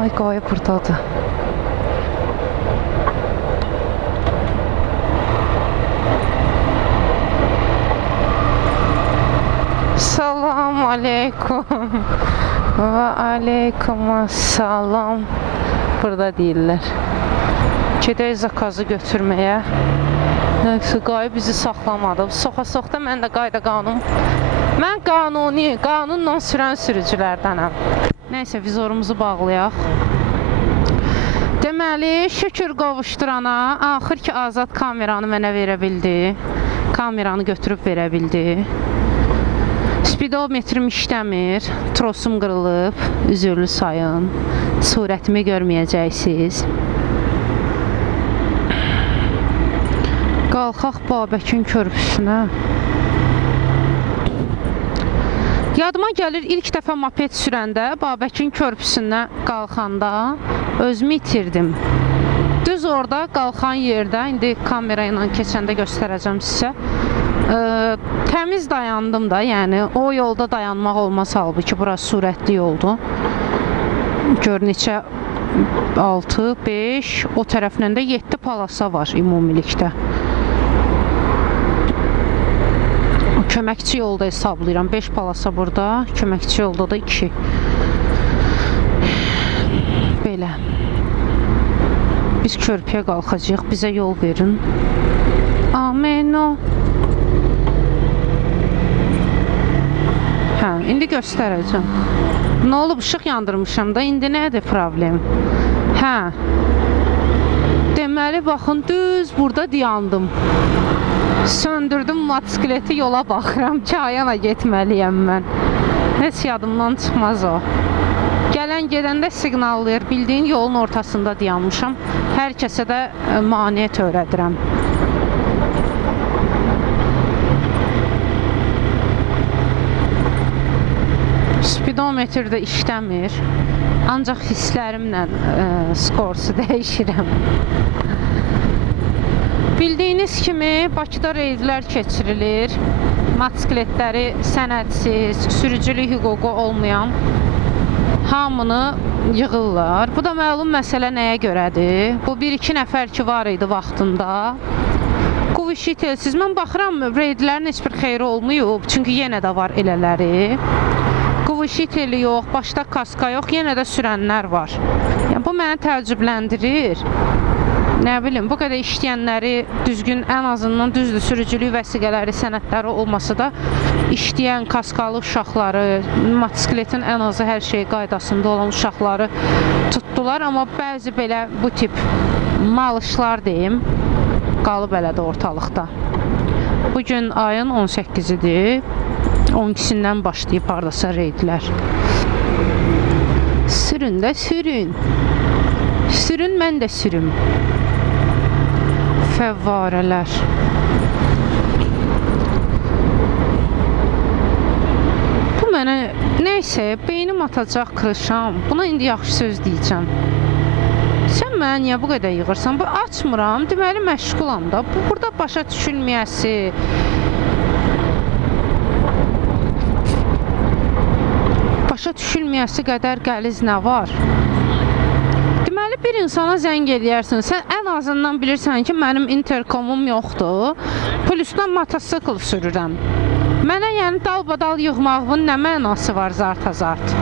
Ay, qayı buradadır. Salam aleykum. Və aleykumussalam. Burada deyirlər. Gedək zakazı götürməyə. Neyse, qayı bizi saxlamadı. Soxa-soxda mən də qayda qanun. Mən qanunla sürən sürücülərdənəm. Neyse, vizorumuzu bağlayaq. Deməli, şükür qovuşdurana, axır ki Azad kameranı mənə verə bildi. Kameranı götürüb verə bildi. Speedometrim işləmir, trosum qırılıb, üzürlü sayın, surətimi görməyəcəksiniz. Qalxaq Babəkin körpüsünə. Yadıma gəlir, ilk dəfə moped sürəndə Babəkin körpüsünə qalxanda özümü itirdim. Düz orada qalxan yerdə, indi kamera ilə keçəndə göstərəcəm sizə. Təmiz dayandım da, yəni o yolda dayanmaq olmaz, halbuki burası sürətli yoldur. Gör neçə 6, 5, o tərəflə də 7 palasa var ümumilikdə. Köməkçi yolda hesablayıram, 5 palasa burada, köməkçi yolda da 2. Belə. Biz körpüyə qalxacağıq, bizə yol verin. Ameno. Hə, indi göstərəcəm. Nə olub, işıq yandırmışam da, indi nədir problem? Hə. Deməli, baxın, düz burada dayandım. Söndürdüm motosikleti, yola baxıram, Kayana getməliyəm mən. Heç yadımdan çıxmaz o. Gələn gedəndə siqnallayır, bildiyin yolun ortasında dayanmışam. Hər kəsə də maneə törədirəm. Speedometr də işləmir. Ancaq hisslərimlə skorsu dəyişirəm. Bildiyiniz kimi Bakıda reydlər keçirilir. Motosikletləri sənədsiz, sürücülük hüququ olmayan hamını yığırlar. Bu da məlum məsələ nəyə görədir? Bu 1-2 nəfər ki var idi vaxtında. Quvişitelsiz. Mən baxıram, reydlərin heç bir xeyri olmayıb. Çünki yenə də var elələri. Quvişiteli yox, başda kaska yox, yenə də sürənlər var. Yəni, bu məni təəccübləndirir. Nə bilim, bu qədər işləyənləri düzgün, ən azından düzdür, sürücülük vəsiqələri, sənədləri olmasa da işləyən kaskalı uşaqları, motosikletin ən azı hər şey qaydasında olan uşaqları tutdular. Amma bəzi belə bu tip mal işlər deyim, qalıb elədi ortalıqda. Bugün ayın 18-idir, 12-sindən başlayıb haradasa reydlər. Sürün də sürün. Sürün, mən də sürüm. Fəvvarələr. Bu mənə neysə, beynim atacaq, kırışam. Buna indi yaxşı söz deyəcəm. Sən mənə niyə bu qədər yığırsan? Bu açmıram, deməli məşğulam da. Bu burada başa düşülməyəsi. Başa düşülməyəsi qədər qəliz nə var? Bir insana zəng eləyərsən, sən ən azından bilirsən ki, mənim interkomum yoxdur, plusdan motosikl sürürəm. Mənə yəni dalbadal yığmağın nə mənası var zart-azart?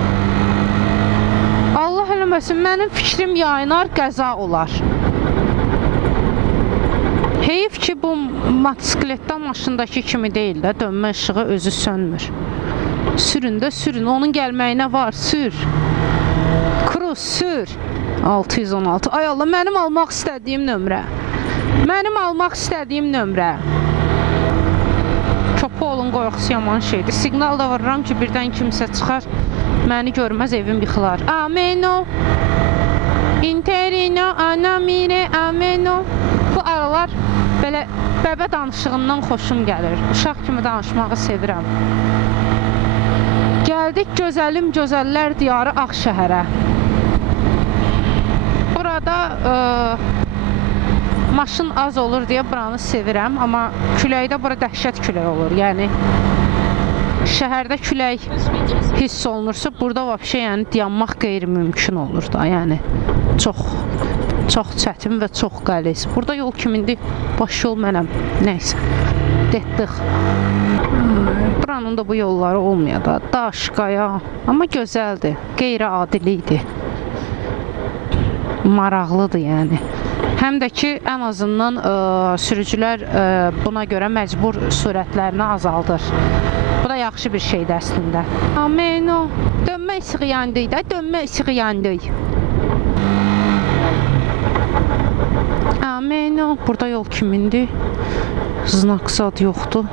Allah eləməsin, mənim fikrim yayınar, qəza olar. Heyif ki, bu motosikletdə maşındakı kimi deyil də, dönmə işığı özü sönmür. Sürün də sürün, onun gəlməyinə var, sür. Kruz, sür. 616. Ay Allah, mənim almaq istədiyim nömrə. Mənim almaq istədiyim nömrə. Köpü olun, qoyuqsu yaman şeydir. Siqnal da vururam ki, birdən kimsə çıxar, məni görməz, evim yıxılar. Ameno. Interino, anamire, ameno. Bu aralar belə bəbə danışığından xoşum gəlir. Uşaq kimi danışmağı sevirəm. Gəldik gözəlim, gözəllər diyarı Ağşəhərə. Burada maşın az olur deyə buranı sevirəm, amma küləkdə bura dəhşət külək olur. Yəni şəhərdə külək hiss olunursa, burada vəbşə yəni dayanmaq qeyri-mümkün olur da, yəni çox çətin və çox qəliz. Burada yol kimindir? Baş yol mənəm. Nəysə, detdik. Buranın da bu yolları olmuyor da, daş, qaya, amma gözəldir, qeyri-adilikdir. Maraqlıdır yəni. Həm də ki, ən azından sürücülər buna görə məcbur sürətlərini azaldır. Bu da yaxşı bir şeydir əslində. Ameno, dönmə işığı yandı da, dönmə işığı yandı. Ameno, burada yol kimindir? Znak zad yoxdur.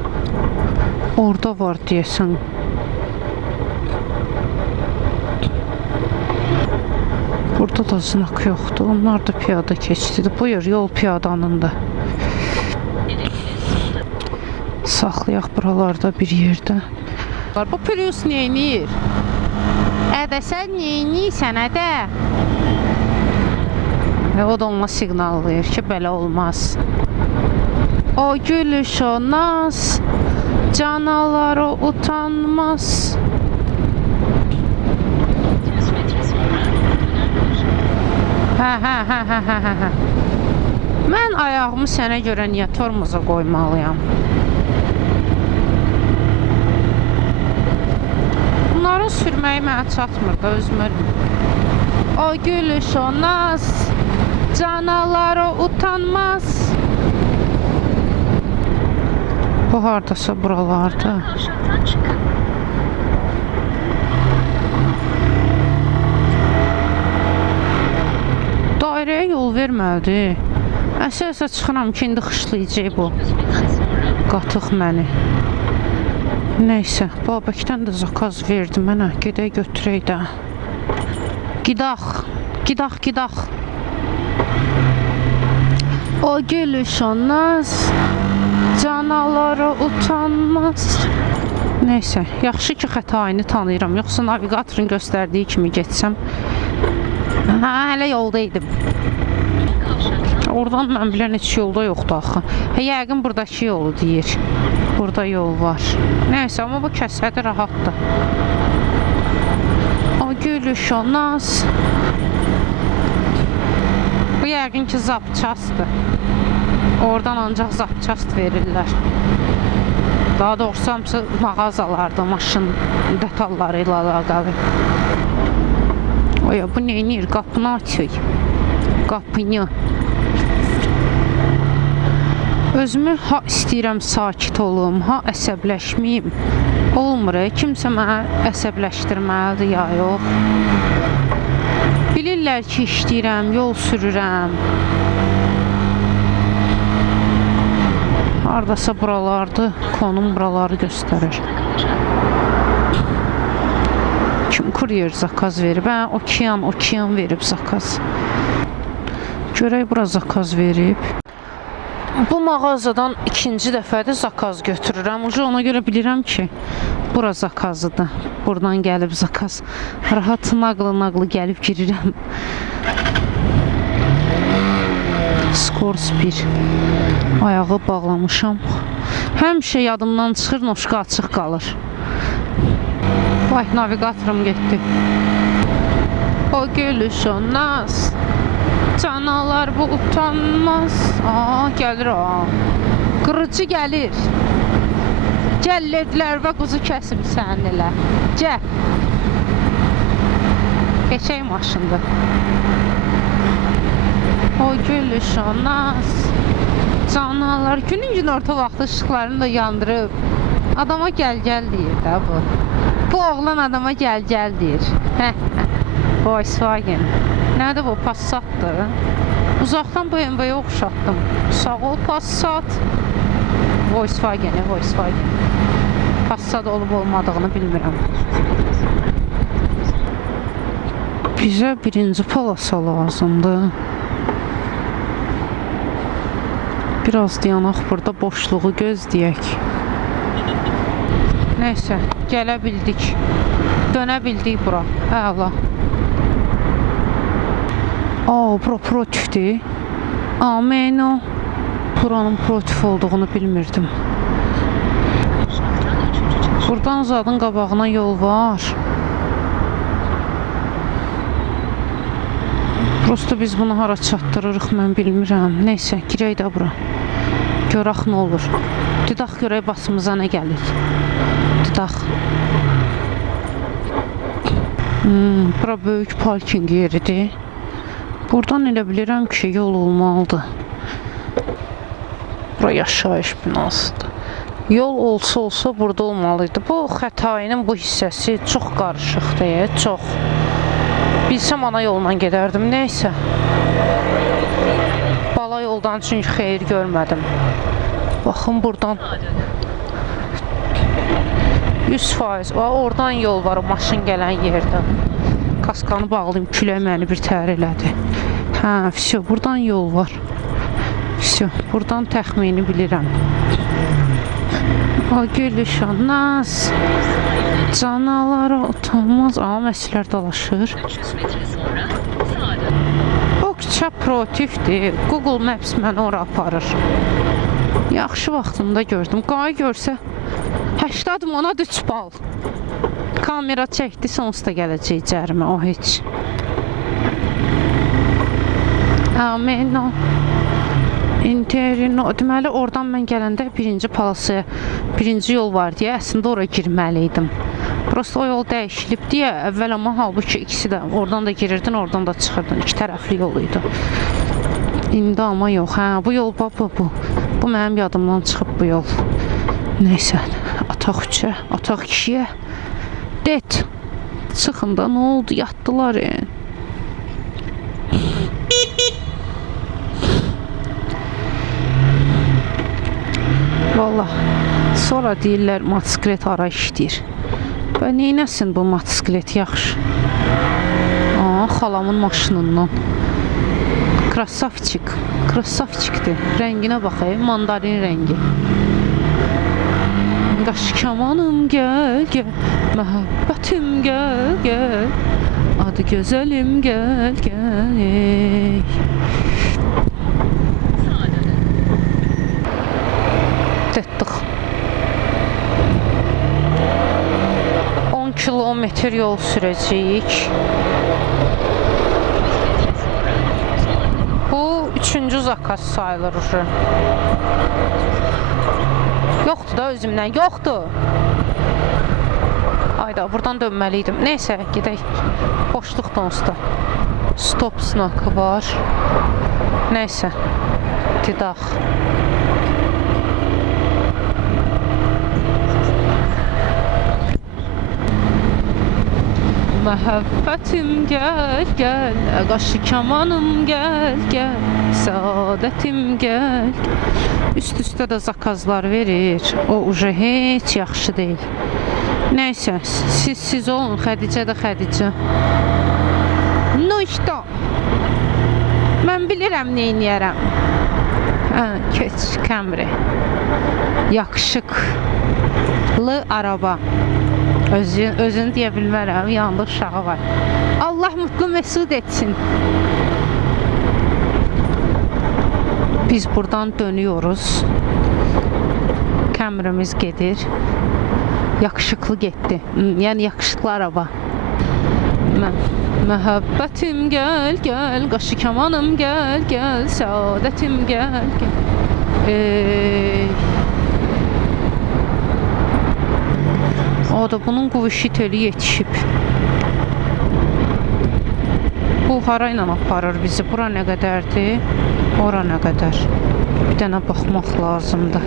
Orada var deyəsən. Burada da znak yoxdur. Onlar da piyada keçdidir. Buyur, yol piyadanındır. Saxlayaq buralarda bir yerdə. Bu Prius neyniyir? Ədə sən neyniysən ədə? O da ona siqnallayır ki, belə olmaz. O gülüş o naz, canalar o utanmaz. Hə. Mən ayağımı sənə görə niyə tormoza qoymalıyam? Bunların sürməyi mənə çatmır da, özümür. O gülüş o naz, canalar o utanmaz. Bu hardasa buralarda. Dairəyə yol verməlidir. Əsə çıxıram ki, indi xışlayacaq bu. Qatıq məni. Neysə, Babəkdən də zakaz verdi mənə. Gedək götürək də. Gidaq. O gülüş o naz, canalara utanmaz. Neysə, yaxşı ki, xətayını tanıyıram. Yoxsa navigatorun göstərdiyi kimi getsəm. Hələ yolda idim. Oradan mən bilən heç yolda yoxdur axı. Yəqin buradakı yolu deyir. Burada yol var. Nəysə, amma bu kəsədir, rahatdır. O gülüş o naz. Bu yəqin ki, zapçastdır. Oradan ancaq zapçast verirlər. Daha doğrusu hamısı mağazalarda maşın detalları ilə əlaqəli. Oya, bu neynir? Qapını açıq. Qapını. Özümü ha istəyirəm sakit olum, ha əsəbləşməyim. Olmur, kimsə mənə əsəbləşdirməlidir ya yox. Bilirlər ki, işləyirəm, yol sürürəm. Haradasa buralardır, konum buraları göstərir. Kim kuryer zakaz verib? Okean verib zakaz. Görək bura zakaz verib. Bu mağazadan ikinci dəfədir zakaz götürürəm. Ona görə bilirəm ki, bura zakazıdır. Buradan gəlib zakaz. Rahat naqlı gəlib girirəm. Skors 1. Ayağı bağlamışam. Həmişə yadımdan çıxır, noşka açıq qalır. Vay, navigatorum getdi. O gülüş o naz, canalar bu utanmaz. Gəlir o. Qırıcı gəlir. Gəl ledlər və quzu kəsim sənin elə. Gəl. Keçək maşındır. O gülüş o naz, canalar. Günün orta vaxtı ışıqlarını da yandırıb. Adama gəl deyir də bu. Bu oğlan adama gəl deyir. Volkswagen. Nədir bu? Passatdır. Uzaqdan BMW-yə oxşatdım. Sağ ol Passat. Volkswagen. Passat olub olmadığını bilmirəm. Bizə birinci palasa lazımdır. Biraz dayanaq burada, boşluğu gözləyək. Neysə, gələ bildik. Dönə bildik bura. Əla. Bura protifdir. Ameno. Buranın protif olduğunu bilmirdim. Buradan zadın qabağına yol var. Prosto biz bunu hara çatdırırıq, mən bilmirəm. Neysə, girək də bura. Görək nə olur. Didaq görək basımıza nə gəlir. Didaq. Bura böyük parking yeridir. Buradan elə bilirəm ki, yol olmalıdır. Bura yaşayış binasıdır. Yol olsa burada olmalıydı. Bu Xətainin bu hissəsi çox qarışıqdır, çox. Bilsəm ana yolla gedərdim, neysə. Bala yoldan çünki xeyir görmədim. Baxın buradan 100%. Oradan yol var, o maşın gələn yerdən. Kaskanı bağlayayım, külək məni bir təhər elədi. Hə, vəsə, buradan yol var. Vəsə, buradan təxmini bilirəm. Gülüşən naz, canalara utanmaz. Məsələr dalaşır. O küçə protifdir. Google Maps məni ora aparır. Yaxşı vaxtında gördüm. Qay görsə 80 manat 3 bal. Kamera çəkdi, sonsuz da gələcək cərimə, o heç. Ameno. Interino. Deməli, oradan mən gələndə birinci palasaya, birinci yol var deyə əslində oraya girməliydim. Prosto o yol dəyişilib deyə əvvəl, amma halbuki ikisi də oradan da girirdin, oradan da çıxırdın. İki tərəfli yol idi. İndi amma yox. Hə, bu yol bu. Bu mənim yadımdan çıxıb bu yol. Neysə, ataq üçə, ataq kişiyə. Det. Çıxın da, nə oldu? Yatdılar. Valla, sonra deyirlər motosiklet ara işləyir. Və neynəsin bu motosiklet yaxşı? Xalamın maşınından. Krasavçikdir. Rənginə baxayım, mandarin rəngi. Qaş kamanım gəl, məhəbbətim gəl, adı gözəlim gəl. Detdik. 10 kilometr yol sürəcəyik. Bu 3-cü zakaz sayılır. Yoxdur da özümdən, yoxdur. Ayda, buradan dönməliydim. Neysə, gedək. Boşluqdan usta. Stop znakı var. Neysə, didaq. Məhəbbətim gəl, qaşı kamanım gəl, saadətim gəl. Üst-üstə də zakazlar verir. O uca heç yaxşı deyil. Neysə, siz olun, Xədicə də Xədicə. No işte. Mən bilirəm neyniyərəm. Keç, Camry. Yakışıklı araba. Özünü deyə bilmərəm, yanında uşağı var. Allah mutlu mesud etsin. Biz buradan dönüyoruz. Camry'miz gedir. Yakışıklı getdi. Yəni yakışıklı araba. Məhəbbətim gəl, qaşı kamanım gəl, saadətim gəl. O da bunun quvuşu teli yetişib. Bu hara ilə aparır bizi? Bura nə qədərdir? Ora nə qədər? Bir dənə baxmaq lazımdır.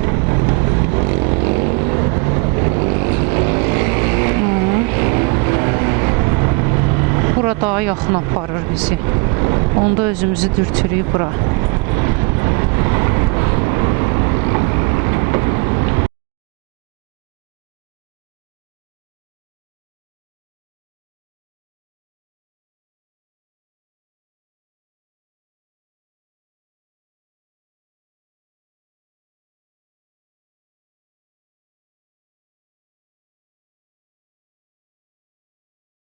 Bura daha yaxın aparır bizi. Onda özümüzü dürtürük bura.